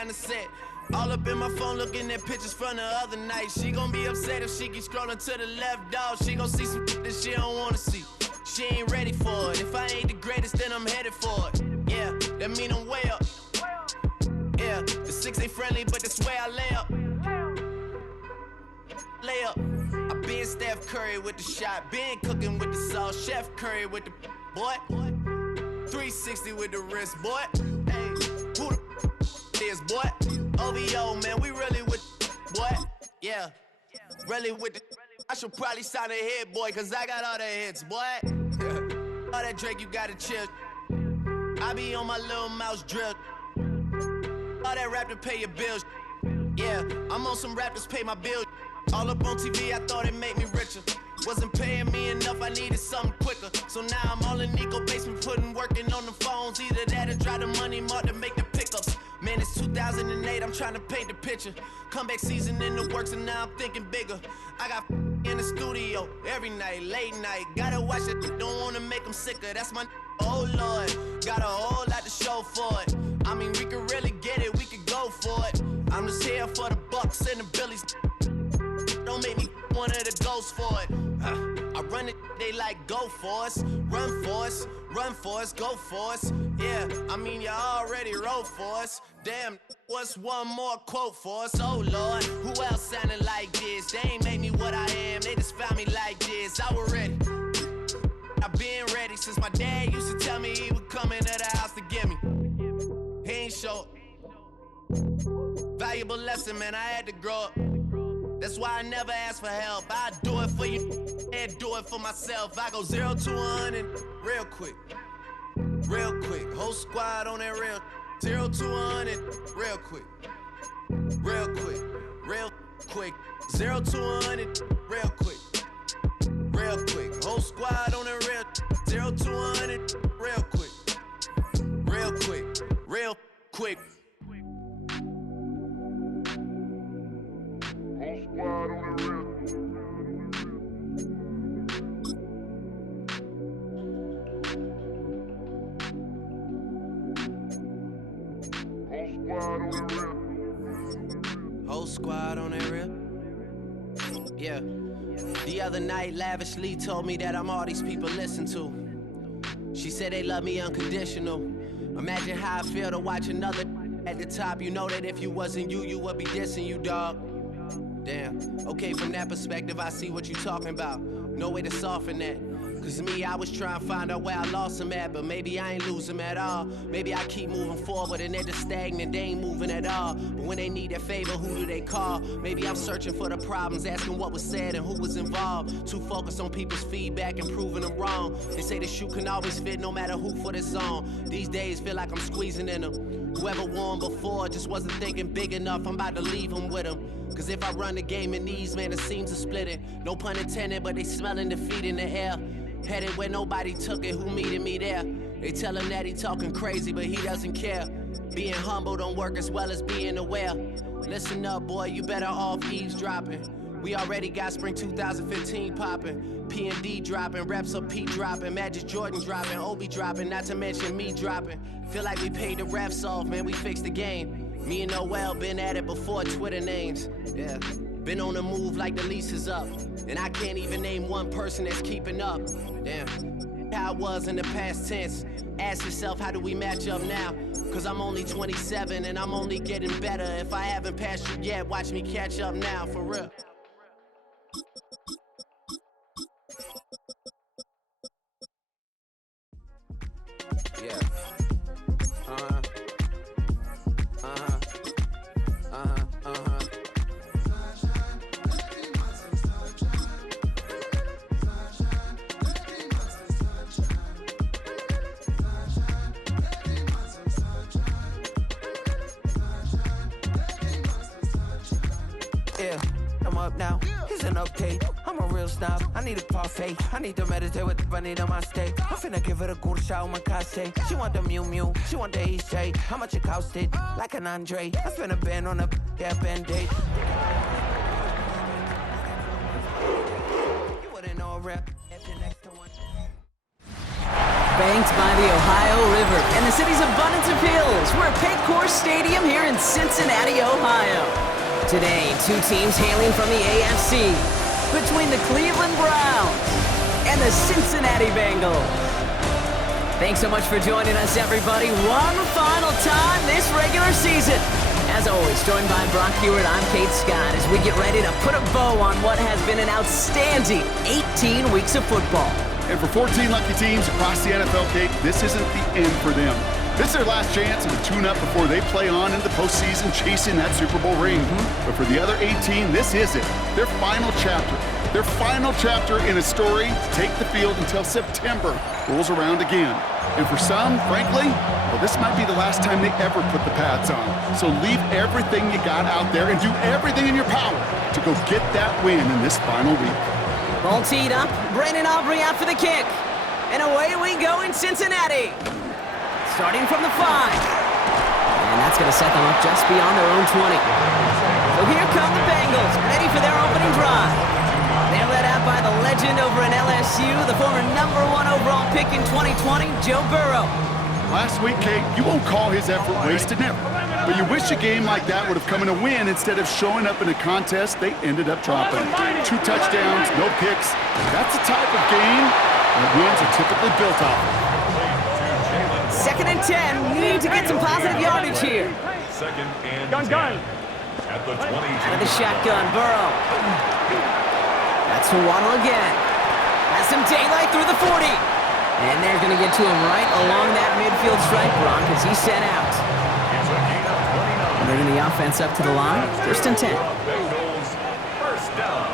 on the set. All up in my phone looking at pictures from the other night. She gon' be upset if she keep scrolling to the left, dog. She gon' see some that she don't wanna see. She ain't ready for it. If I ain't the greatest, then I'm headed for it. Yeah, that mean I'm way up. Yeah, the 6 ain't friendly, but that's where I lay up. Lay up. I been Steph Curry with the shot, been cooking with the sauce, Chef Curry with the boy. 360 with the wrist, boy. Hey, who the is, boy? OVO, man, we really with boy. Yeah, really with the. I should probably sign a hit, boy, cause I got all the hits, boy. All that Drake, you gotta chill. I be on my little mouse drill. All that rap to pay your bills. Yeah, I'm on some rappers pay my bills. All up on TV, I thought it made me richer. Wasn't paying me enough, I needed something quicker. So now I'm all in Nico basement, working on the phones. Either that or try the money mark to make the pickups. Man, it's 2008, I'm trying to paint the picture. Comeback season in the works and now I'm thinking bigger. I got in the studio every night, late night. Gotta watch it, don't wanna make them sicker. That's my oh Lord, got a whole lot to show for it. I mean, we could really get it, we could go for it. I'm just here for the Bucks and the Billies. Don't make me one of the ghosts for it. I run it, they like go for us. Run for us, run for us, go for us. Yeah, I mean you already wrote for us. Damn, what's one more quote for us? Oh Lord, who else sounding like this? They ain't made me what I am, they just found me like this. I was ready, I've been ready since my dad used to tell me he would come into the house to get me. He ain't show. Valuable lesson, man, I had to grow up. That's why I never ask for help. I do it for you and do it for myself. I go 0 to 100 real quick. Real quick. Whole squad on that real. 0 to 100 real quick. Real quick. Real quick. 0 to 100 real quick. Real quick. Whole squad on that real. 0 to 100 real quick. Real quick. Real quick. Whole squad on the real. Whole squad on that real. Yeah. The other night, lavishly told me that I'm all these people listen to. She said they love me unconditional. Imagine how I feel to watch another at the top. You know that if you wasn't you, you would be dissing you, dog. Damn, okay, from that perspective, I see what you talking about. No way to soften that. Cause me, I was trying to find out where I lost him at, but maybe I ain't lose him at all. Maybe I keep moving forward and they're just stagnant, they ain't moving at all. But when they need that favor, who do they call? Maybe I'm searching for the problems, asking what was said and who was involved. Too focused on people's feedback and proving them wrong. They say the shoe can always fit no matter who for this song. These days feel like I'm squeezing in them. Whoever won before just wasn't thinking big enough, I'm about to leave them with them. Cause if I run the game in these, man, it seems to split it. No pun intended, but they smelling defeat in the air. Headed where nobody took it, who meeting me there? They tell him that he talking crazy, but he doesn't care. Being humble don't work as well as being aware. Listen up, boy, you better off eavesdropping. We already got spring 2015 popping. P&D dropping, reps up P dropping, Magic Jordan dropping, Obi dropping, not to mention me dropping. Feel like we paid the refs off, man, we fixed the game. Me and Noel been at it before Twitter names. Yeah, been on the move like the lease is up. And I can't even name one person that's keeping up. Damn, how it was in the past tense. Ask yourself, how do we match up now? Cause I'm only 27 and I'm only getting better. If I haven't passed you yet, watch me catch up now, for real. Yeah. Up now, isn't okay. I'm a real snob, I need a parfait. I need to meditate with the bunny on my stay. I'm finna give it a good shot on my casse. She want the Mew Mew, she want the EJ. How much it costed? Like an Andre. I spent a band on a band-aid. You wouldn't know a rap if you're next to one. banked by the Ohio River and the city's abundance of hills. We're at Paycor Stadium here in Cincinnati, Ohio. Today, two teams hailing from the AFC, between the Cleveland Browns and the Cincinnati Bengals. Thanks so much for joining us, everybody. One final time this regular season. As always, joined by Brock Hewitt, I'm Kate Scott as we get ready to put a bow on what has been an outstanding 18 weeks of football. And for 14 lucky teams across the NFL, Kate, this isn't the end for them. This is their last chance to tune up before they play on into the postseason chasing that Super Bowl ring. But for the other 18, this is it. Their final chapter. Their final chapter in a story to take the field until September rolls around again. And for some, frankly, well, this might be the last time they ever put the pads on. So leave everything you got out there and do everything in your power to go get that win in this final week. Ball teed up, Brandon Aubrey out for the kick. And away we go in Cincinnati. Starting from the 5. And that's going to set them up just beyond their own 20. So here come the Bengals, ready for their opening drive. They're led out by the legend over in LSU, the former #1 overall pick in 2020, Joe Burrow. Last week, Kate, you won't call his effort wasted, never. But you wish a game like that would have come in a win instead of showing up in a contest they ended up dropping. 2 touchdowns, no picks. That's the type of game that wins are typically built off of. 2nd and 10. Need to get some positive yardage here. 2nd and 10. At the 20. Out of the shotgun, Burrow. That's to Waddle again. Has some daylight through the 40. And they're going to get to him right along that midfield stripe, Brock, as he's set out. Bringing the offense up to the line. 1st and 10. Bengals, 1st down.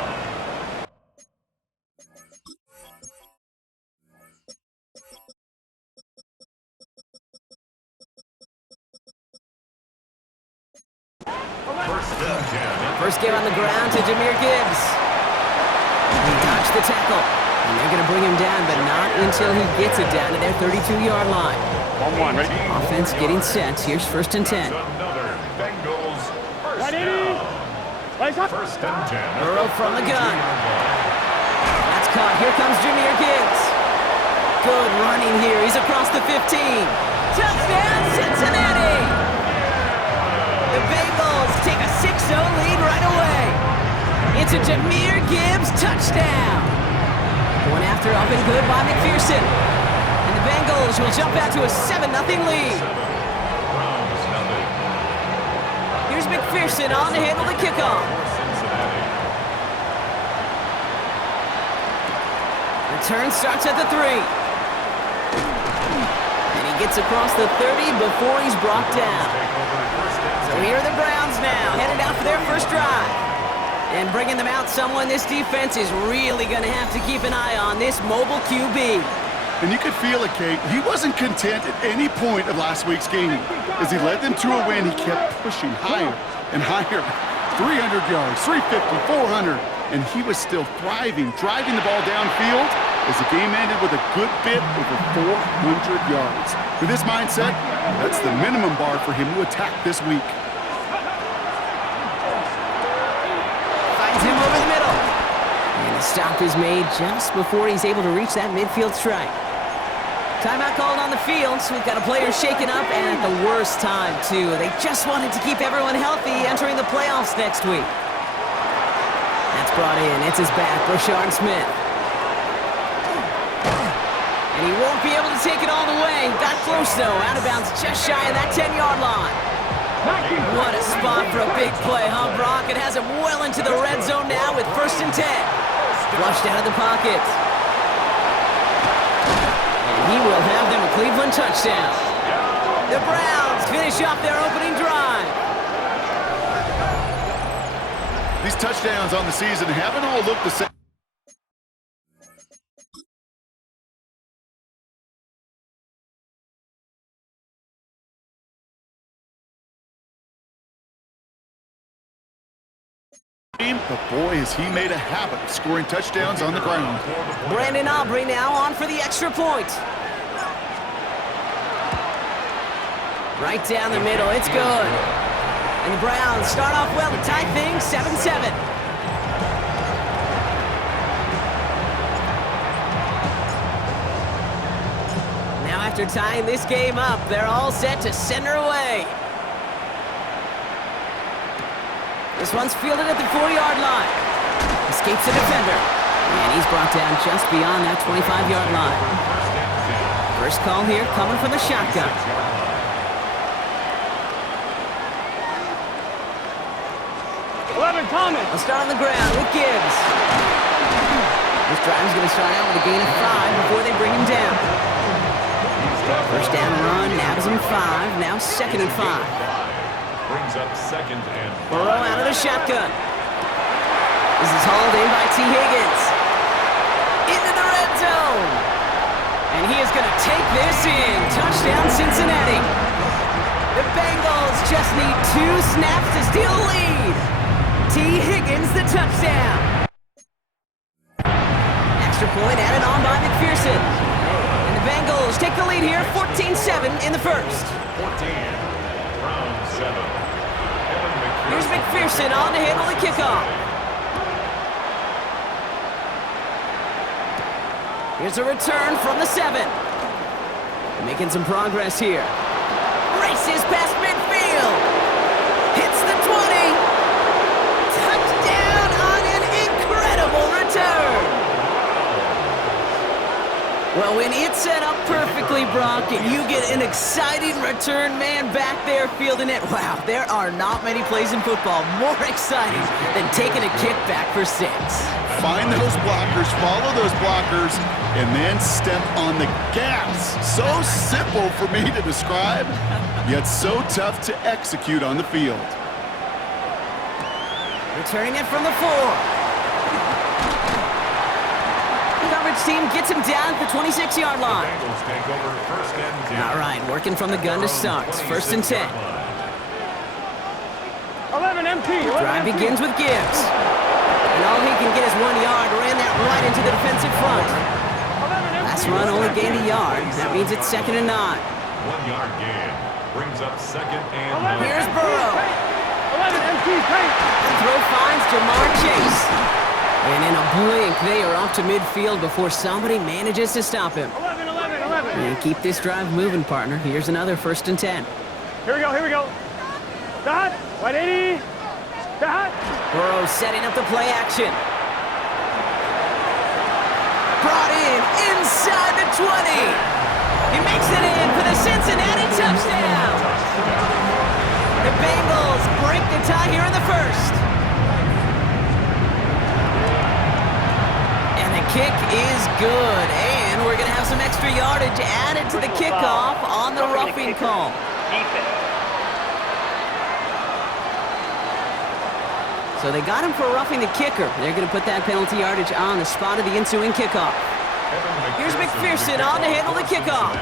First give on the ground to Jahmyr Gibbs. He dodged the tackle. And they're going to bring him down, but not until he gets it down to their 32-yard line. 1-1, right? Offense getting set. Here's 1st and 10. Another Bengals, 1st down. 1st and 10. Burrow from the gun. That's caught. Here comes Jahmyr Gibbs. Good running here. He's across the 15. Touchdown, Cincinnati! The Bengals take a 6-0 lead right away. It's a Jahmyr Gibbs touchdown. Going after up and good by McPherson. And the Bengals will jump out to a 7-0 lead. Here's McPherson on to handle the kickoff. Return starts at the 3. And he gets across the 30 before he's brought down. So here are the Browns now, headed out for their first drive. And bringing them out someone this defense is really going to have to keep an eye on, this mobile QB. And you could feel it, Kate. He wasn't content at any point of last week's game. As he led them to a win, he kept pushing higher and higher. 300 yards, 350, 400, and he was still thriving, driving the ball downfield as the game ended with a good bit over 400 yards. With this mindset, that's the minimum bar for him to attack this week. Finds him over the middle. And the stop is made just before he's able to reach that midfield stripe. Timeout called on the field, so we've got a player shaken up, and at the worst time, too. They just wanted to keep everyone healthy entering the playoffs next week. That's brought in. It's his back, Brashard Smith. And he won't be able to take it all the way. Got close, though. Out of bounds just shy of that 10-yard line. What a spot for a big play, huh, Brock? It has him well into the red zone now with 1st and 10. Flushed out of the pocket. He will have them a Cleveland touchdown. The Browns finish off their opening drive. These touchdowns on the season haven't all looked the same. But boy, has he made a habit of scoring touchdowns on the ground. Brandon Aubrey now on for the extra point. Right down the middle, it's good. And the Browns start off well to tie things 7-7. After tying this game up, they're all set to send her away. This one's fielded at the 4-yard line. Escapes the defender. And he's brought down just beyond that 25-yard line. First call here coming from the shotgun. Thomas. I'll start on the ground with Gibbs. This drive's going to start out with a gain of 5 before they bring him down. First down run, nabs him 5, now 2nd and 5. Brings up 2nd and 5. Burrow out of the shotgun. This is hauled in by T. Higgins. Into the red zone. And he is going to take this in. Touchdown, Cincinnati. The Bengals just need 2 snaps to steal the lead. T. Higgins, the touchdown. Extra point added on by McPherson. And the Bengals take the lead here, 14-7 in the first. 14, round 7. Here's McPherson on to handle the kickoff. Here's a return from the 7. Making some progress here. Races past midfield. Hits the 20. Touchdown on an incredible return. Well, when it's set up perfectly, Brock, and you get an exciting return man back there fielding it, wow, there are not many plays in football more exciting than taking a kickback for 6. Find those blockers, follow those blockers, and then step on the gas. So simple for me to describe, yet so tough to execute on the field. Returning it from the 4. Coverage team gets him down at the 26-yard line. Bengals take over 1st and 10. All right, working from the gun to start. 1st and 10. 11 MT. Drive begins with Gibbs. And all he can get is 1 yard. Ran that right into the defensive front. Last run only gained a yard. That means it's 2nd and 9. 1-yard gain. Brings up 2nd and 9. Here's Burrow. 11 MT. The throw finds Jamar Chase. And in a blink, they are off to midfield before somebody manages to stop him. 11. And keep this drive moving, partner. Here's another 1st and 10. Here we go. Dot. 180. Dot. Burrow setting up the play action. Brought in inside the 20. He makes it in for the Cincinnati touchdown. The Bengals break the tie here in the first. And the kick is good. And we're going to have some extra yardage added to the kickoff on the roughing call. So they got him for roughing the kicker. They're going to put that penalty yardage on the spot of the ensuing kickoff. Here's McPherson on to handle the kickoff.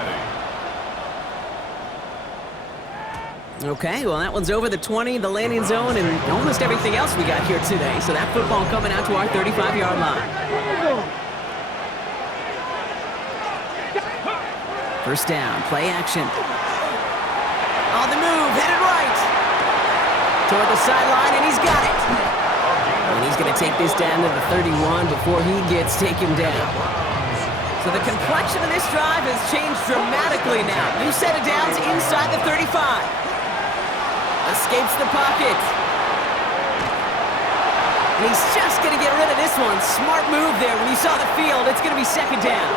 Okay, well, that one's over the 20, the landing zone, and almost everything else we got here today. So that football coming out to our 35-yard line. First down, play action. On the move, headed right. Toward the sideline, and he's got it. And he's going to take this down to the 31 before he gets taken down. So the complexion of this drive has changed dramatically now. New set of downs inside the 35. Escapes the pocket. And he's just going to get rid of this one. Smart move there. When you saw the field, it's going to be 2nd down.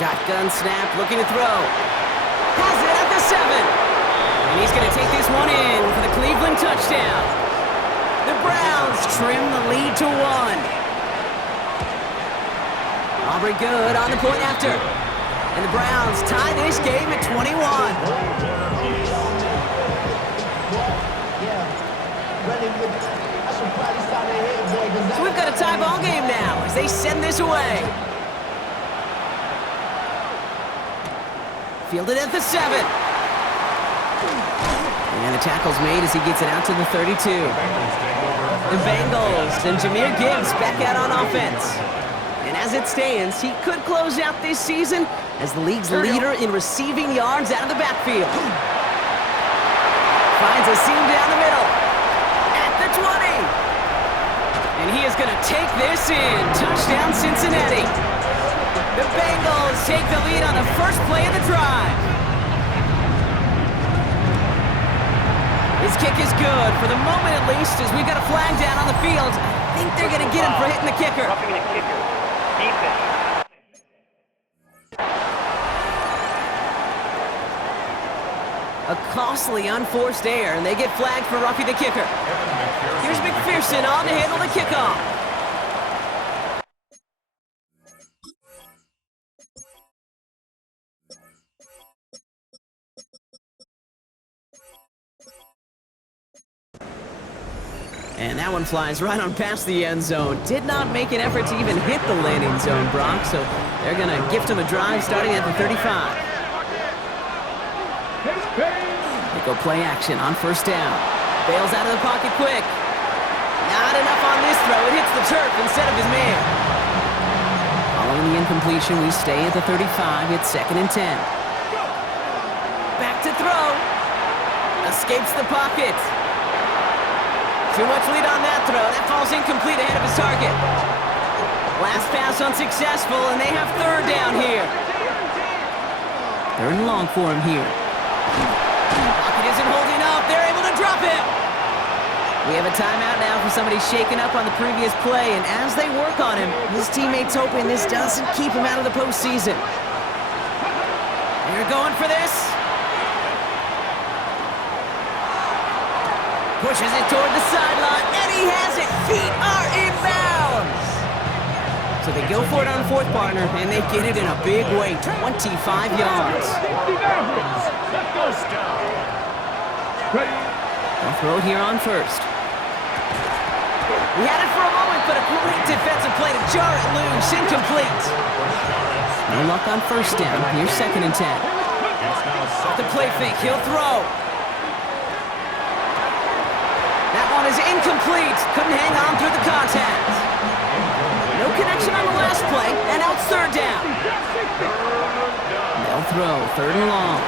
Shotgun snap, looking to throw. Has it at the 7. And he's going to take this one in for the Cleveland touchdown. The Browns trim the lead to 1. Aubrey good on the point after. And the Browns tie this game at 21. So we've got a tie ball game now as they send this away. Fielded at the 7. And the tackle's made as he gets it out to the 32. The Bengals and Jahmyr Gibbs back out on offense. And as it stands, he could close out this season as the league's leader in receiving yards out of the backfield. Finds a seam down the middle. At the 20. And he is going to take this in. Touchdown, Cincinnati. The Bengals take the lead on the first play of the drive. His kick is good, for the moment at least, as we've got a flag down on the field. I think they're going to get him for hitting the kicker. Roughing the kicker. Defense. A costly unforced error, and they get flagged for roughing the kicker. Here's McPherson on to handle the kickoff. And that one flies right on past the end zone. Did not make an effort to even hit the landing zone, Brock, so they're going to gift him a drive starting at the 35. They go play action on first down. Bails out of the pocket quick. Not enough on this throw. It hits the turf instead of his man. Following the incompletion, we stay at the 35. It's 2nd and 10. Back to throw. Escapes the pocket. Too much lead on that throw. That falls incomplete ahead of his target. Last pass unsuccessful, and they have 3rd down here. 3rd and long for him here. Pocket isn't holding up. They're able to drop him. We have a timeout now for somebody shaken up on the previous play, and as they work on him, his teammates hoping this doesn't keep him out of the postseason. They're going for this. Pushes it toward the sideline, and he has it. Feet are in bounds. So they go for it on 4th, partner, and they get it in a big way, 25 yards. They'll throw it here on 1st. He had it for a moment, but a great defensive play to jar it loose. Incomplete. No luck on 1st down. Here's 2nd and 10. Off the play fake, he'll throw. That one is incomplete. Couldn't hang on through the contact. No connection on the last play, and now it's 3rd down. They'll throw 3rd and long.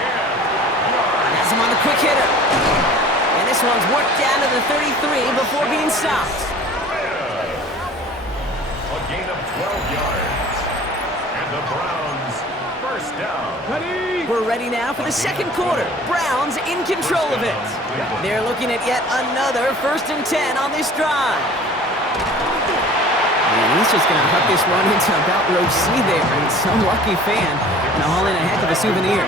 Has him on the quick hitter. And this one's worked down to the 33 before being stopped. A gain of 12 yards. And the Browns, 1st down. We're ready now for the 2nd quarter. Browns in control of it. They're looking at yet another 1st and 10 on this drive. And he's just going to hook this one into about row C there. And some lucky fan going to haul in a heck of a souvenir.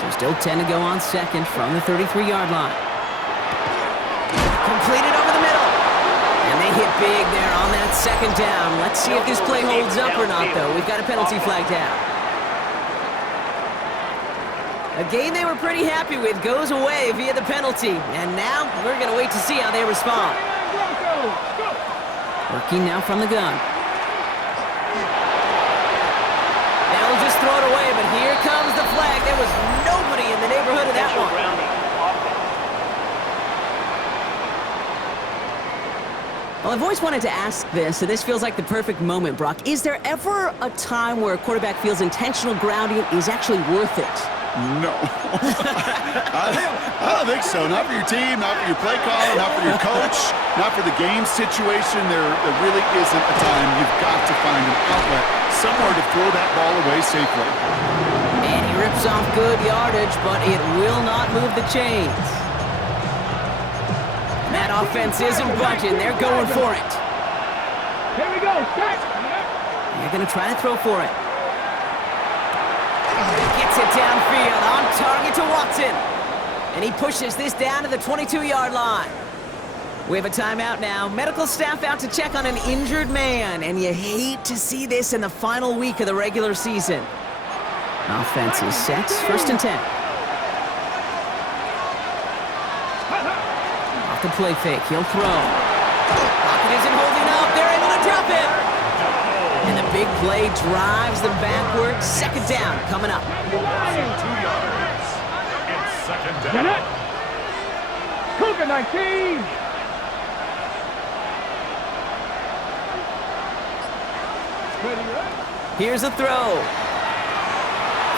So still 10 to go on 2nd from the 33-yard line. Completed over the middle. And they hit big there on that 2nd down. Let's see if this play holds up or not, though. We've got a penalty flag down. A game they were pretty happy with goes away via the penalty. And now we're going to wait to see how they respond. Working now from the gun. They'll just throw it away, but here comes the flag. There was nobody in the neighborhood of that one. Well, I've always wanted to ask this, and this feels like the perfect moment, Brock. Is there ever a time where a quarterback feels intentional grounding is actually worth it? No. I don't think so. Not for your team, not for your play caller, not for your coach, not for the game situation. There really isn't a time. You've got to find an outlet, somewhere to throw that ball away safely. And he rips off good yardage, but it will not move the chains. And that offense isn't budging. They're going for it. Here we go. They're going to try to throw for it. Gets it downfield, on target to Watson. And he pushes this down to the 22-yard line. We have a timeout now. Medical staff out to check on an injured man. And you hate to see this in the final week of the regular season. Offense is set. 1st and 10. Off the play fake. He'll throw. Pocket isn't holding up. They're able to drop him. And the big play drives them backwards. 2nd down coming up. 2 yards. It's 2nd down. Cougar 19. Here's a throw.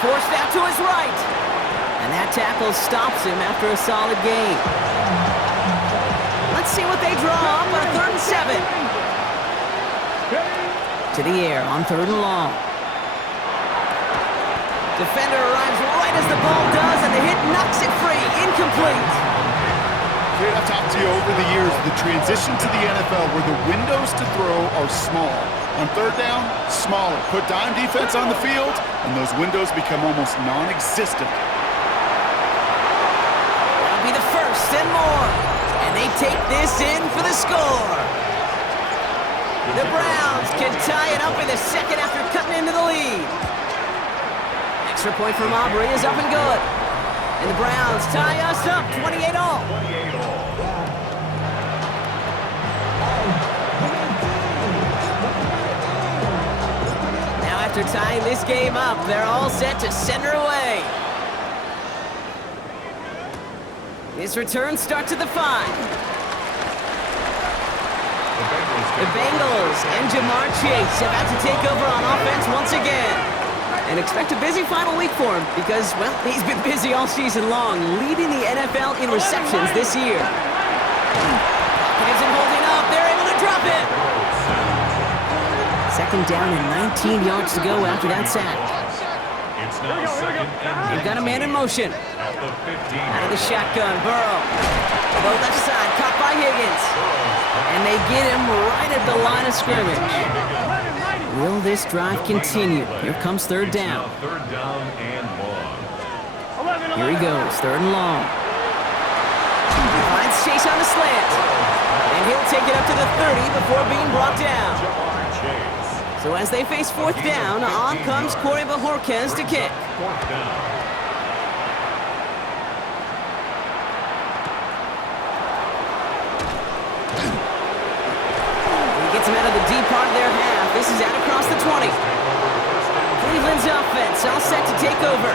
Forced out to his right. And that tackle stops him after a solid gain. Let's see what they draw up on a 3rd and 7. To the air on 3rd and long. Defender arrives right as the ball does, and the hit knocks it free. Incomplete. Kid, I've talked to you over the years, the transition to the NFL where the windows to throw are small. On third down, smaller. Put dime defense on the field, and those windows become almost non-existent. That'll be the first and more. And they take this in for the score. The Browns can tie it up in the second after cutting into the lead. Extra point from Aubrey is up and good. And the Browns tie us up 28-all. Now after tying this game up, they're all set to send her away. This return starts at the 5. The Bengals and Jamar Chase about to take over on offense once again. And expect a busy final week for him because, well, he's been busy all season long, leading the NFL in receptions this year. Pocket isn't holding up. They're able to drop it. Second down and 19 yards to go after that sack. They've got a man in motion. Out of the shotgun, Burrow. To the left side, caught by Higgins. And they get him right at the line of scrimmage. Will this drive continue? Here comes third down. Here he goes, third and long. Finds Chase on the slant. And he'll take it up to the 30 before being brought down. So as they face fourth down, on comes Corey Bajorquez to kick. Gets him out of the deep part of their half. This is out across the 20. Cleveland's offense all set to take over.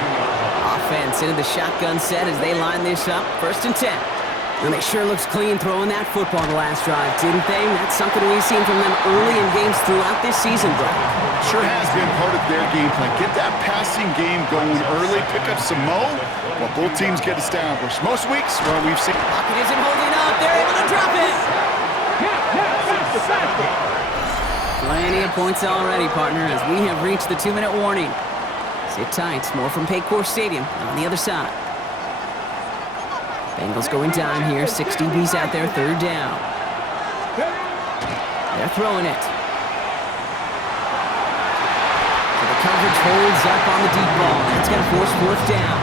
Offense into the shotgun set as they line this up. First and 10. And they sure looks clean throwing that football the last drive, didn't they? That's something we've seen from them early in games throughout this season, Brock. Sure has been part of their game plan. Get that passing game going early, pick up some mo, while both teams get established. Most weeks, well, we've seen... Pocket isn't holding up. They're able to drop it. Plenty of points already, partner, as we have reached the 2-minute warning. Sit tight. More from Paycor Stadium on the other side. Bengals going down here. 6 DBs out there. Third down. They're throwing it. So the coverage holds up on the deep ball. That's going to force fourth down.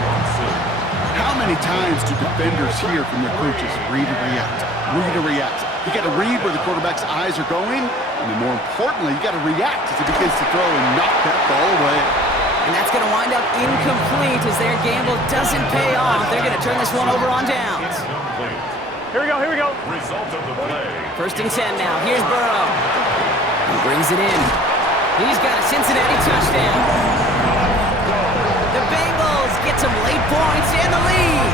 How many times do defenders hear from their coaches, read and react, read and react? You got to read where the quarterback's eyes are going, and then more importantly, you got to react as he begins to throw and knock that ball away. And that's going to wind up incomplete as their gamble doesn't pay off. They're going to turn this one over on downs. Here we go, here we go. Result of the play. First and 10 now. Here's Burrow. He brings it in. He's got a Cincinnati touchdown. The Bengals get some late points and the lead.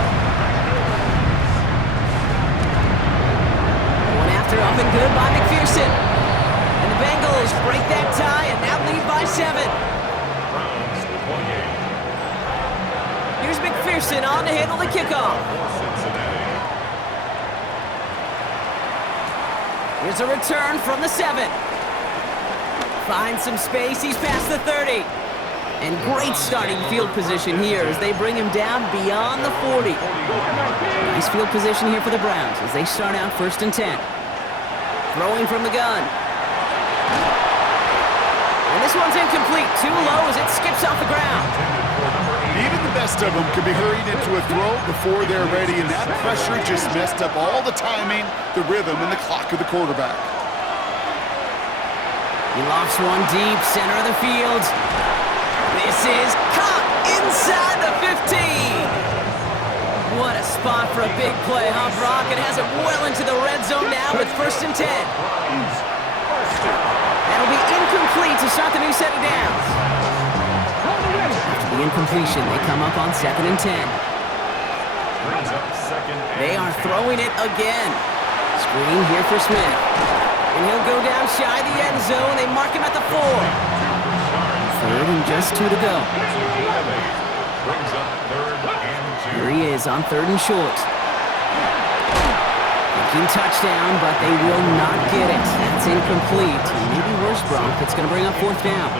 One after up and good by McPherson. And the Bengals break that tie and now lead by 7. Here's McPherson on to handle the kickoff. Here's a return from the 7. Finds some space. He's past the 30. And great starting field position here as they bring him down beyond the 40. Nice field position here for the Browns as they start out first and 10. Throwing from the gun. And this one's incomplete. Too low as it skips off the ground. Even the best of them can be hurried into a throw before they're ready, and that pressure just messed up all the timing, the rhythm, and the clock of the quarterback. He lofts one deep, center of the field. This is caught inside the 15. What a spot for a big play, huh, Brock? It has it well into the red zone now with first and 10. That'll be incomplete to start the new set of downs. After the incompletion, they come up on 2nd and 10. They are throwing it again. Screen here for Smith. And he'll go down shy the end zone. They mark him at the 4. Third and just 2 to go. Here he is on 3rd and short. Thinking touchdown, but they will not get it. That's incomplete. Maybe worse, Brock. It's going to bring up 4th down.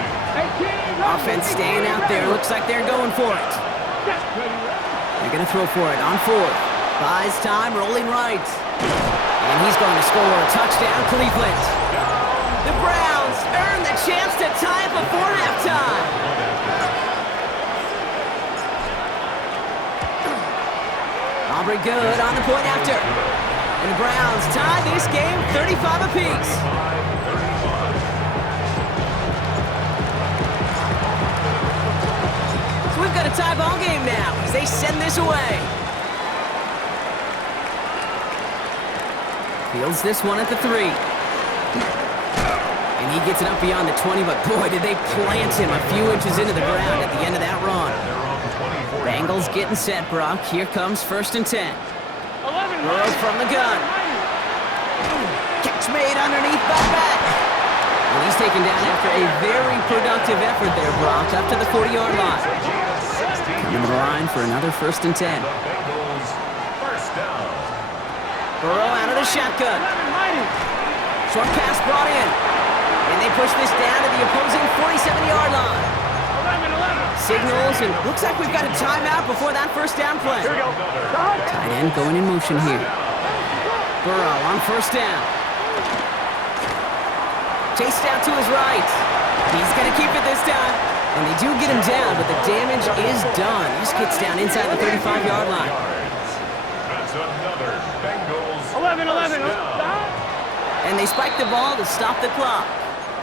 Offense staying out there. Looks like they're going for it. They're going to throw for it on fourth. Buys time, rolling right. And he's going to score a touchdown, Cleveland. The Browns earn the chance to tie it before halftime. Aubrey good on the point after. And the Browns tie this game 35 apiece. So we've got a tie ball game now as they send this away. Fields this one at the 3. And he gets it up beyond the 20, but boy, did they plant him a few inches into the ground at the end of that run. Bengals getting set, Brock. Here comes 1st and 10. Burrow from the gun. Catch made underneath by back. And he's taken down after a very productive effort there, Brock, up to the 40-yard line. Coming to the line for another 1st and 10. Burrow out of the shotgun. Short pass brought in. And they push this down to the opposing 47-yard line. Signals, and looks like we've got a timeout before that first down play. Here we go. Tight end going in motion here. Burrow on 1st down. Chased out to his right. He's going to keep it this time. And they do get him down, but the damage is done. He just gets down inside the 35-yard line. That's another Bengals 11. And they spike the ball to stop the clock.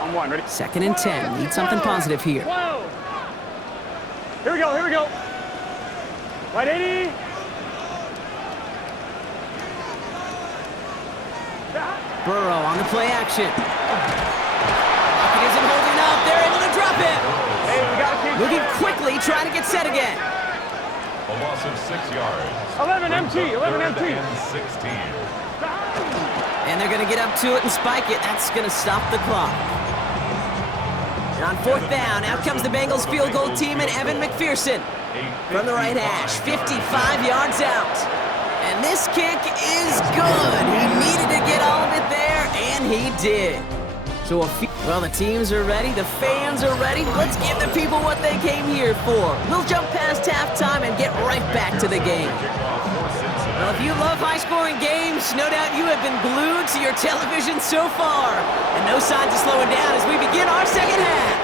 On 1, ready? 2nd and 10. Need something positive here. 12. Here we go. Right 80. Burrow on the play action. Pocket isn't holding up. They're able to drop it. Hey, we got to keep Moving quickly, trying to get set again. A loss of 6 yards. 11 MT. 11 MT. And 16. And they're going to get up to it and spike it. That's going to stop the clock. And on 4th down, out comes the Bengals field goal team and Evan McPherson from the right hash, 55 yards out. And this kick is good. He needed to get all of it there, and he did. So well, the teams are ready, the fans are ready. Let's give the people what they came here for. We'll jump past halftime and get right back to the game. Well, if you love high-scoring games, no doubt you have been glued to your television so far. And no signs of slowing down as we begin our second half.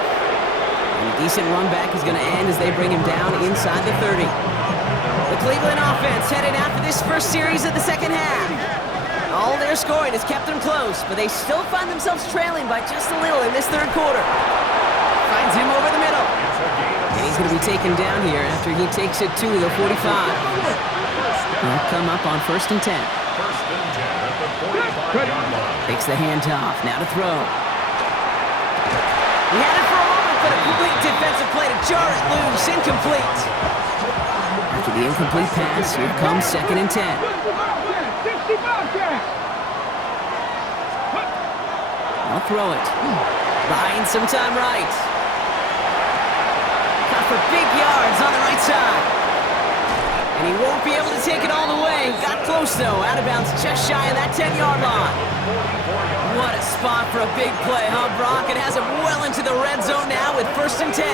And a decent run back is going to end as they bring him down inside the 30. The Cleveland offense headed out for this first series of the second half. All their scoring has kept them close, but they still find themselves trailing by just a little in this 3rd quarter. Finds him over the middle. And he's going to be taken down here after he takes it to the 45. They'll come up on 1st and 10. 1st and 10 at the 45-yard line. Takes the handoff, now to throw. He had it for a moment, but a complete defensive play to jar it loose, incomplete. After the incomplete pass, here comes 2nd and 10. I'll throw it. Buying some time right. Got for big yards on the right side. And he won't be able to take it all the way. Got close, though. Out of bounds just shy of that 10-yard line. What a spot for a big play, huh, Brock? It has him well into the red zone now with 1st and 10.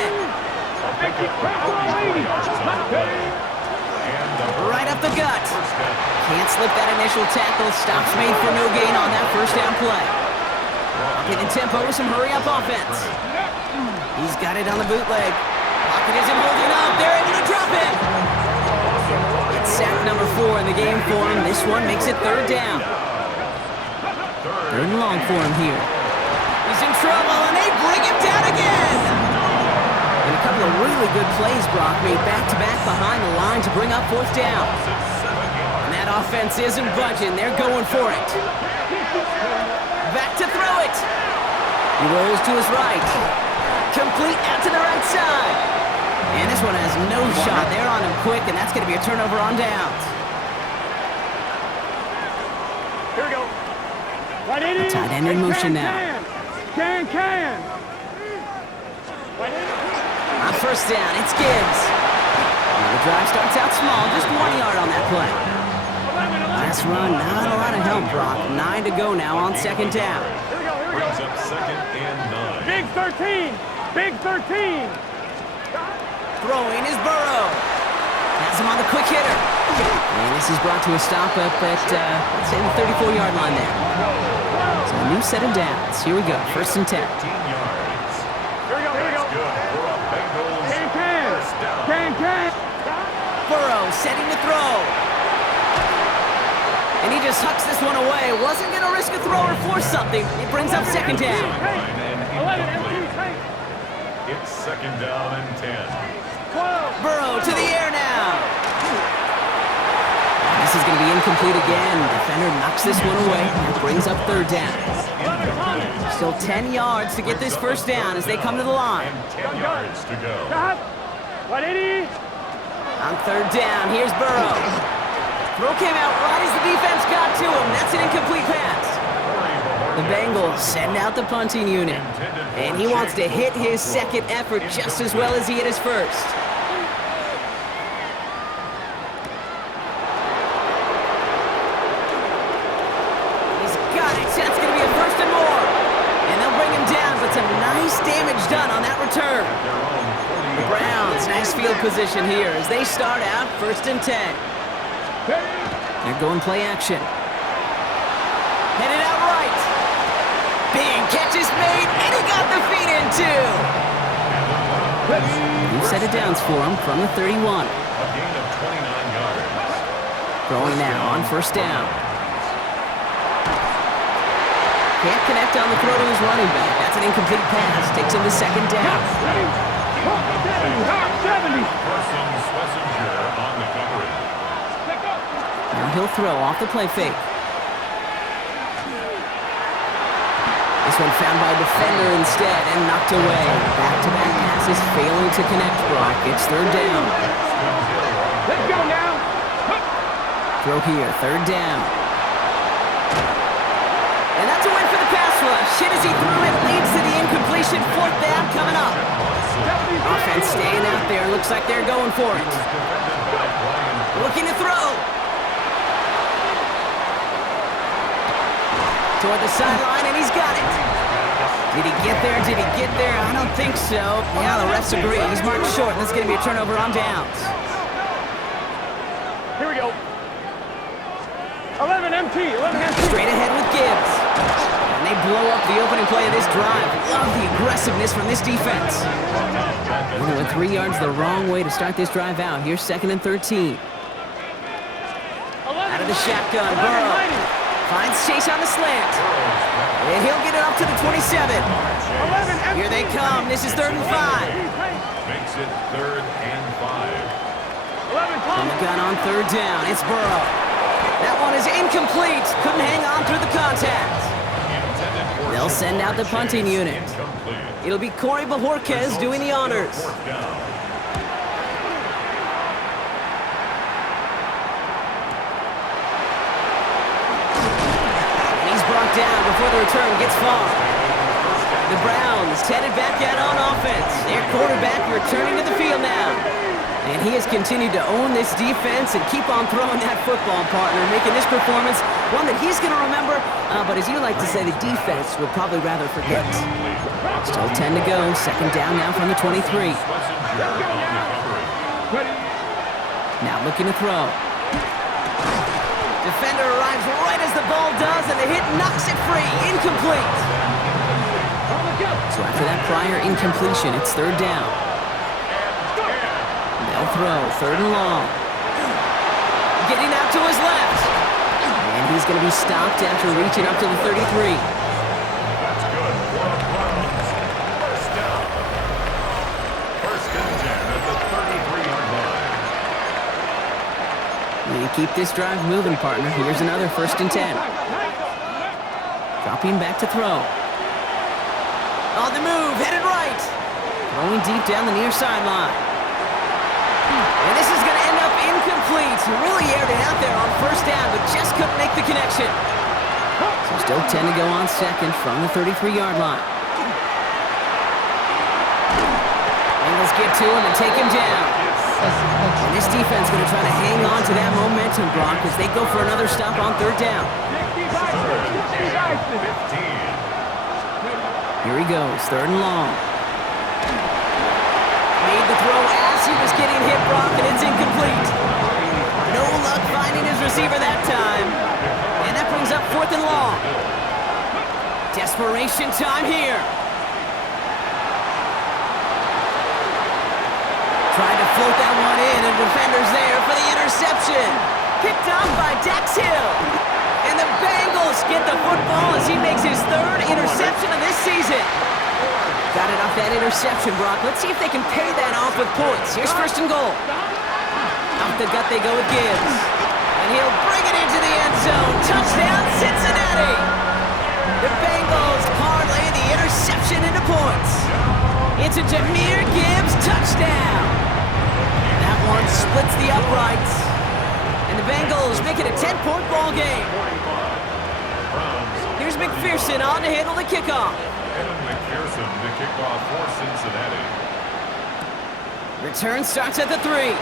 Right up the gut. Can't slip that initial tackle. Stops made for no gain on that 1st down play. Getting tempo with some hurry-up offense. He's got it on the bootleg. Pocket isn't holding up. They're able to drop it. It's sack number 4 in the game for him. This one makes it 3rd down. 3rd and long for him here. He's in trouble, and they bring him down again. And a couple of really good plays, Brock, made back-to-back behind the line to bring up 4th down. And that offense isn't budging. They're going for it. Back to throw it. He rolls to his right. Complete out to the right side. And this one has no shot. They're on him quick, and that's going to be a turnover on downs. Here we go. Right 80. Tight end in motion now. Can. On 1st down, it's Gibbs. And the drive starts out small, just 1 yard on that play. Last run, not a lot of help, Brock. 9 to go now on 2nd down. Here we go. Brings up 2nd and 9. Big 13. Throwing is Burrow. Has him on the quick hitter. And this is brought to a stop up at, let's say, the 34-yard line there. So a new set of downs. Here we go, 1st and 10. 15 yards. Here we go, here we go. That's good for a Bengals first down. Can. Burrow setting to throw. And he just hucks this one away. Wasn't going to risk a throw or force something. It brings up 2nd down. 11 empty. It's 2nd down and 10. 12. Burrow to the air now. This is going to be incomplete again. Defender knocks this one away. It brings up 3rd down. Still 10 yards to get this 1st down as they come to the line. And 10 yards to go. Stop. 180. On 3rd down, here's Burrow. Throw came out right as the defense got to him. That's an incomplete pass. The Bengals send out the punting unit. And he wants to hit his 2nd effort just as well as he hit his 1st. He's got it. That's going to be a 1st and more. And they'll bring him down, but some nice damage done on that return. The Browns, nice field position here as they start out 1st and 10. They're going play action. Headed out right. Big catch is made, and he got the feet in too. New set of downs for him from the 31. A gain of 29 yards. Throwing now on 1st down. Can't connect on the throw to his running back. That's an incomplete pass. Takes him to 2nd down. 70. Parsons Schlesinger on the coverage. Now he'll throw off the play fake. This one found by a defender instead and knocked away. Back-to-back passes failing to connect, Brock. It's 3rd down. Let's go now. Throw here, 3rd down. And that's a win for the pass rush. Hit as he threw it, leads to the incompletion. 4th down coming up. Offense staying out there. Looks like they're going for it. Looking to throw. Toward the sideline, and he's got it. Did he get there? Did he get there? I don't think so. Yeah, the refs agree. He's marked short. That's going to be a turnover on downs. Here we go. 11 MT. 11 MT. Straight ahead with Gibbs. And they blow up the opening play of this drive. Love the aggressiveness from this defense. They went 3 yards the wrong way to start this drive out. Here's 2nd and 13. Out of the shotgun, Burrow finds Chase on the slant. And he'll get it up to the 27. Here they come. This is 3rd and 5. Makes it 3rd and 5. From the gun on 3rd down, it's Burrow. That one is incomplete. Couldn't hang on through the contact. They'll send out the punting unit. It'll be Corey Bajorquez doing the honors. And he's brought down before the return gets far. The Browns headed back out on offense. Their quarterback returning to the field now. And he has continued to own this defense and keep on throwing that football, partner, making this performance one that he's going to remember, but as you like to say, the defense will probably rather forget. Still 10 to go, 2nd down now from the 23. Now looking to throw. Defender arrives right as the ball does, and the hit knocks it free, incomplete. So after that prior incompletion, it's 3rd down. They'll throw, 3rd and long. Getting out to his left. And he's going to be stopped after reaching up to the 33. That's good for the Browns. 1st down. 1st and 10 at the 33-yard line. You keep this drive moving, partner. Here's another 1st and 10. Dropping back to throw. On the move, headed right. Throwing deep down the near sideline. And this is going to end up incomplete. He really aired it out there on 1st down, but just couldn't make the connection. So still 10 to go on 2nd from the 33-yard line. Bengals get to him and take him down. And this defense going to try to hang on to that momentum, Brock, as they go for another stop on 3rd down. 15. Here he goes, 3rd and long. Made the throw Yes, he was getting hit, Brock, and it's incomplete. No luck finding his receiver that time. And that brings up 4th and long. Desperation time here. Tried to float that one in, and defender's there for the interception. Picked off by Dax Hill. And the Bengals get the football as he makes his 3rd interception of this season. Got it off that interception, Brock. Let's see if they can pay that off with points. Here's 1st and goal. Off the gut they go with Gibbs. And he'll bring it into the end zone. Touchdown, Cincinnati! The Bengals parlay the interception into points. It's a Jahmyr Gibbs touchdown. That one splits the uprights. And the Bengals make it a 10-point ball game. Here's McPherson on to handle the kickoff. McPherson to kick off for Cincinnati. Return starts at the 3.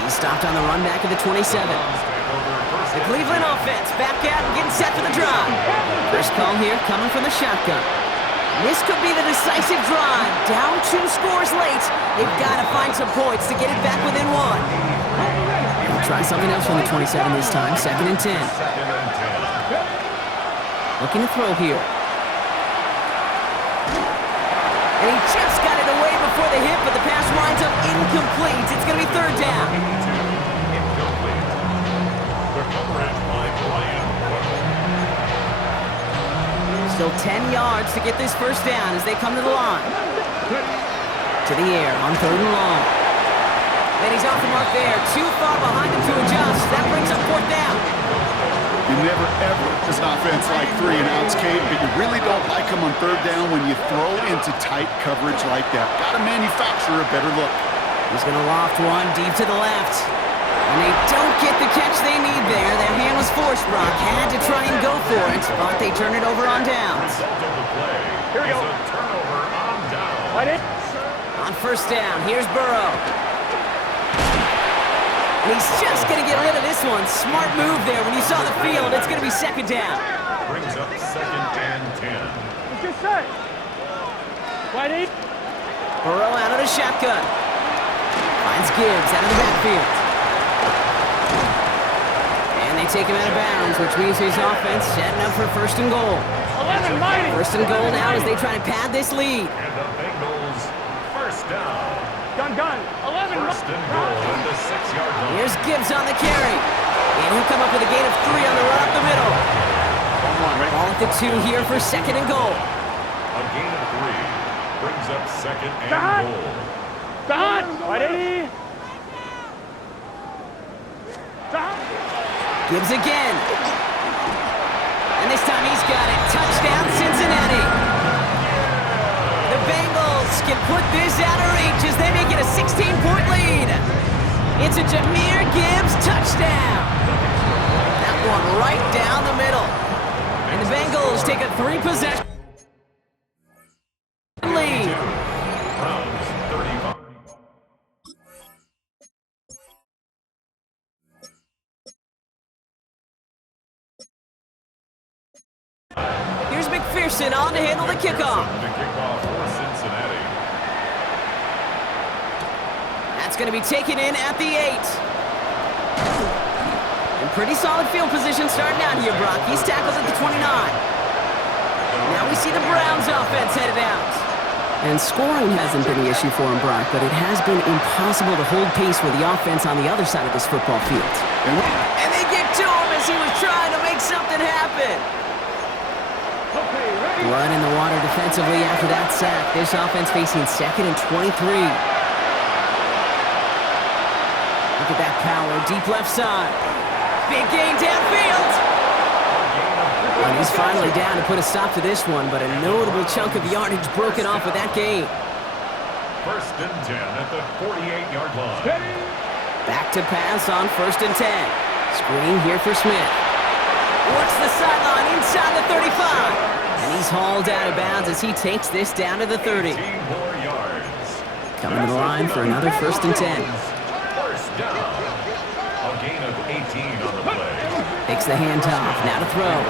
He's stopped on the run back at the 27. The Cleveland offense back out and getting set for the drive. First call here coming from the shotgun. This could be the decisive drive. Down 2 scores late. They've got to find some points to get it back within 1. Try something else from the 27 this time. 2nd and 10. Looking to throw here. And he just got it away before the hit, but the pass winds up incomplete. It's going to be 3rd down. Incomplete. The coverage by Brian. Still 10 yards to get this first down as they come to the line. To the air on 3rd and long. And he's off the mark there. Too far behind him to adjust. That brings up 4th down. You never, ever, as an offense, like 3 and outs, Kate, but you really don't like them on 3rd down when you throw into tight coverage like that. Got to manufacture a better look. He's going to loft one deep to the left. And they don't get the catch they need there. Their hand was forced, Brock. Had to try and go for it, but they turn it over on downs. Here we go. Turnover on down. Right in. On 1st down, here's Burrow. And he's just going to get rid of this one. Smart move there. When you saw the field, it's going to be 2nd down. Brings up 2nd and 10. Let's get set. Right in. Burrow out of the shotgun. Finds Gibbs out of the backfield. And they take him out of bounds, which means his offense setting up for 1st and goal. 11 mighty. 1st and goal now as they try to pad this lead. And the Bengals 1st down. Gun. 11 1st and goal at the 6-yard line. Here's Gibbs on the carry. And he'll come up with a gain of 3 on the run up the middle. Ball at the 2 here for 2nd and goal. A gain of 3 brings up 2nd and goal. Dot. Ready. Dot. Gibbs again. And this time he's got it. Touchdown, Cincinnati. The Bengals can put this out of reach as they make it a 16-point lead. It's a Jahmyr Gibbs touchdown. That one right down the middle. And the Bengals take a 3-possession lead. Browns 35. Here's McPherson on to handle the kickoff. To kick off for Cincinnati. That's going to be taken in at the 8. In pretty solid field position starting out here, Brock. He's tackled at the 29. Now we see the Browns offense headed out. And scoring hasn't been the issue for him, Brock, but it has been impossible to hold pace with the offense on the other side of this football field. And they get to him as he was trying to make something happen. Blood in the water defensively after that sack. This offense facing 2nd and 23. Look at that power, deep left side. Big gain downfield. And he's finally down to put a stop to this one, but a notable chunk of yardage broken off with that gain. 1st and 10 at the 48-yard line. Back to pass on 1st and 10. Screen here for Smith. Works the sideline inside the 35. And he's hauled out of bounds as he takes this down to the 30. 18 more yards. Coming to the line for another 1st and 10. 1st down. A gain of 18 on the play. Takes the handoff. Now to throw.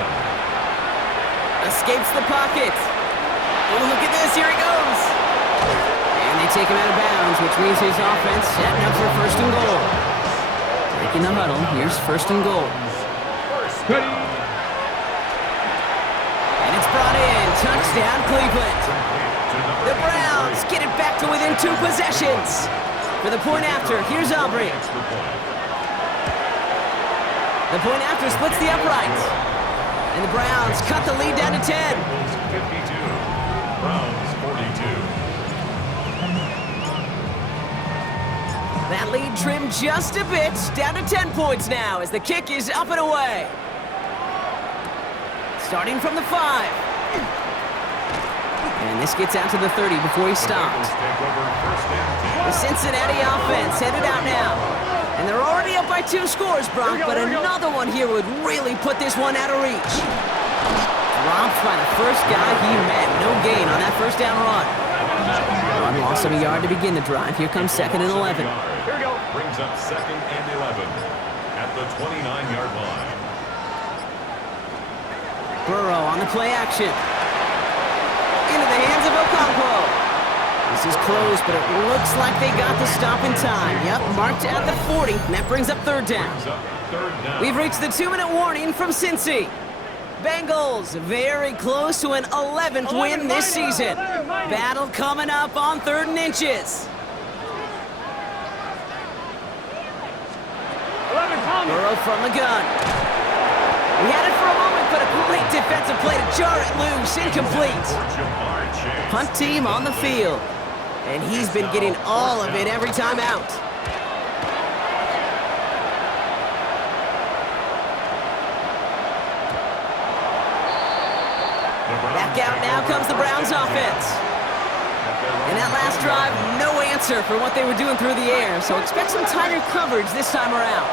Escapes the pocket. Oh, look at this. Here he goes. And they take him out of bounds, which means his offense setting up for first and goal. Taking the huddle, here's first and goal. And it's brought in, touchdown Cleveland. The Browns get it back to within 2 possessions. For the point after, here's Aubrey. The point after splits the uprights. And the Browns cut the lead down to 10. 52, Browns 42. That lead trimmed just a bit, down to 10 points now as the kick is up and away. Starting from the 5. And this gets out to the 30 before he stopped. The Cincinnati offense headed out now. And they're already up by 2 scores, Brock, but another one here would really put this one out of reach. Dropped by the first guy he met. No gain on that first down run. Run loss of a yard to begin the drive. Here comes 2nd and 11. Here we go. Brings up 2nd and 11 at the 29-yard line. Burrow on the play action. Into the hands of Okonkwo. This is close, but it looks like they got the stop in time. Yep, marked at the 40, and that brings up 3rd down. We've reached the 2-minute warning from Cincy. Bengals very close to an 11th win this season. Battle coming up on 3rd and inches. Burrow from the gun. He had it for a moment, but a great defensive play to jar it loose. Incomplete. Punt team on the field. And he's been getting all of it every time out. Back out now comes the Browns offense. In that last drive, no answer for what they were doing through the air, so expect some tighter coverage this time around.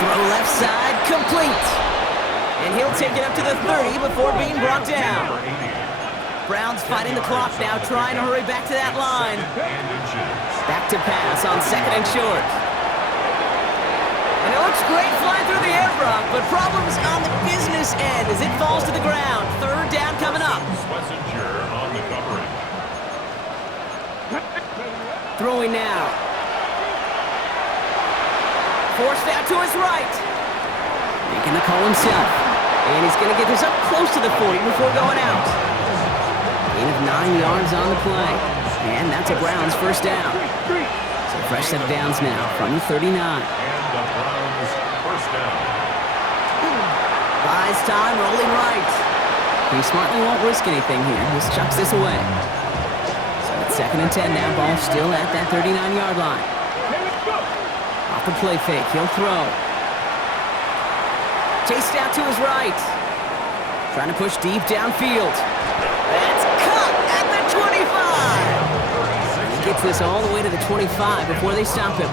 Throw left side, complete. And he'll take it up to the 30 before being brought down. Browns fighting the clock now, trying to hurry back to that line. Back to pass on 2nd and short. And it looks great flying through the air, Brock, but problems on the business end as it falls to the ground. 3rd down coming up. On the coverage. Throwing now. Forced out to his right. Making the call himself. And he's going to get this up close to the 40 before going out. Gain of 9 yards on the play. And that's a Browns first down. So fresh set of downs now from the 39. And the Browns first down. Buys time, rolling right. He smartly won't risk anything here. Just chucks this away. So it's 2nd and 10 now. Ball still at that 39-yard line. Off the play fake, he'll throw. Chased out to his right. Trying to push deep downfield. That's cut at the 25. And he gets this all the way to the 25 before they stop him.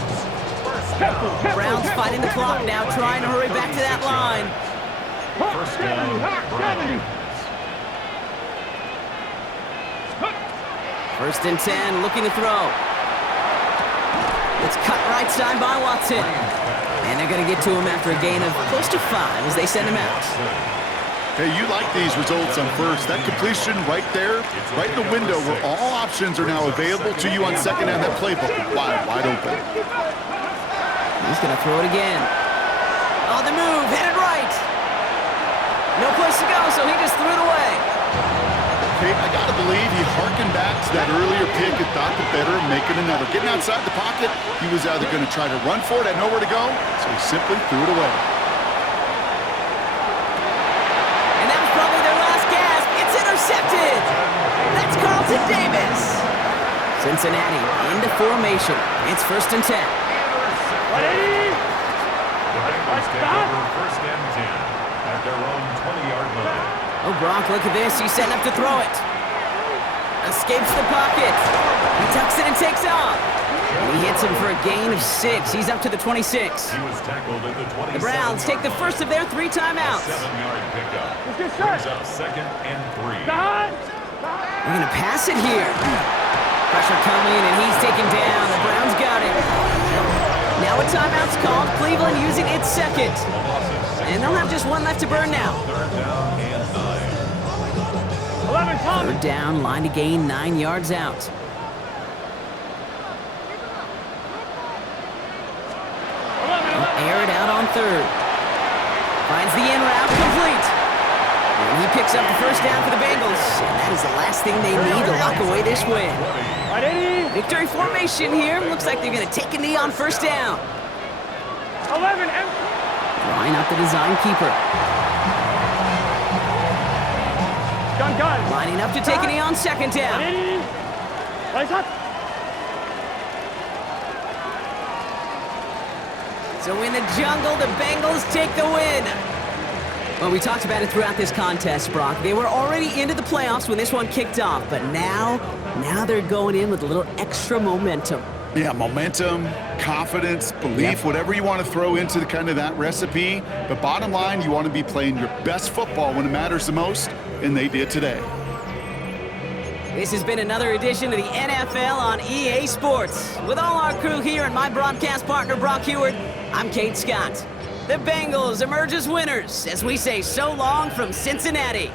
Browns fighting the clock now, trying to hurry back to that line. First down, Browns. 1st and 10, looking to throw. It's cut right side by Watson. And they're going to get to him after a gain of close to 5 as they send him out. Hey, you like these results on first. That completion right there, right in the window where all options are now available to you on 2nd and that playbook wide open. He's going to throw it again. On the move, headed right. No place to go, so he just threw it away. Okay, I got to believe he harkened back to that earlier pick and thought the better of making another. Getting outside the pocket, he was either going to try to run for it, had nowhere to go, so he simply threw it away. And that was probably their last gasp. It's intercepted. That's Carlton Davis. Cincinnati into formation. It's 1st and 10. The Bengals take over 1st and 10 at their own 20-yard line. Oh, Brock, look at this. He's setting up to throw it. Escapes the pocket. He tucks it and takes off. And he hits him for a gain of 6. He's up to the 26. He was tackled at the 27. The Browns take the first of their 3 timeouts. 7-yard pickup. Brings up 2nd and 3. They're going to pass it here. Pressure coming, and he's taken down. The Browns got it. Now a timeout's called. Cleveland using its 2nd. And they'll have just 1 left to burn now. 3rd down and 9. Third down, line to gain 9 yards out. He'll air it out on third. Finds the in route, complete. And he picks up the first down for the Bengals. And that is the last thing they need to lock away this win. Victory formation here. Looks like they're going to take a knee on first down. 11. Drawing up the design keeper. Gun. Lining up to take a knee on second down. Lights up. So in the jungle, the Bengals take the win. Well, we talked about it throughout this contest, Brock. They were already into the playoffs when this one kicked off, but now they're going in with a little extra momentum. Yeah, momentum, confidence, belief, whatever you want to throw into the kind of that recipe. But bottom line, you want to be playing your best football when it matters the most, and they did today. This has been another edition of the NFL on EA Sports. With all our crew here and my broadcast partner, Brock Heward, I'm Kate Scott. The Bengals emerge as winners as we say so long from Cincinnati.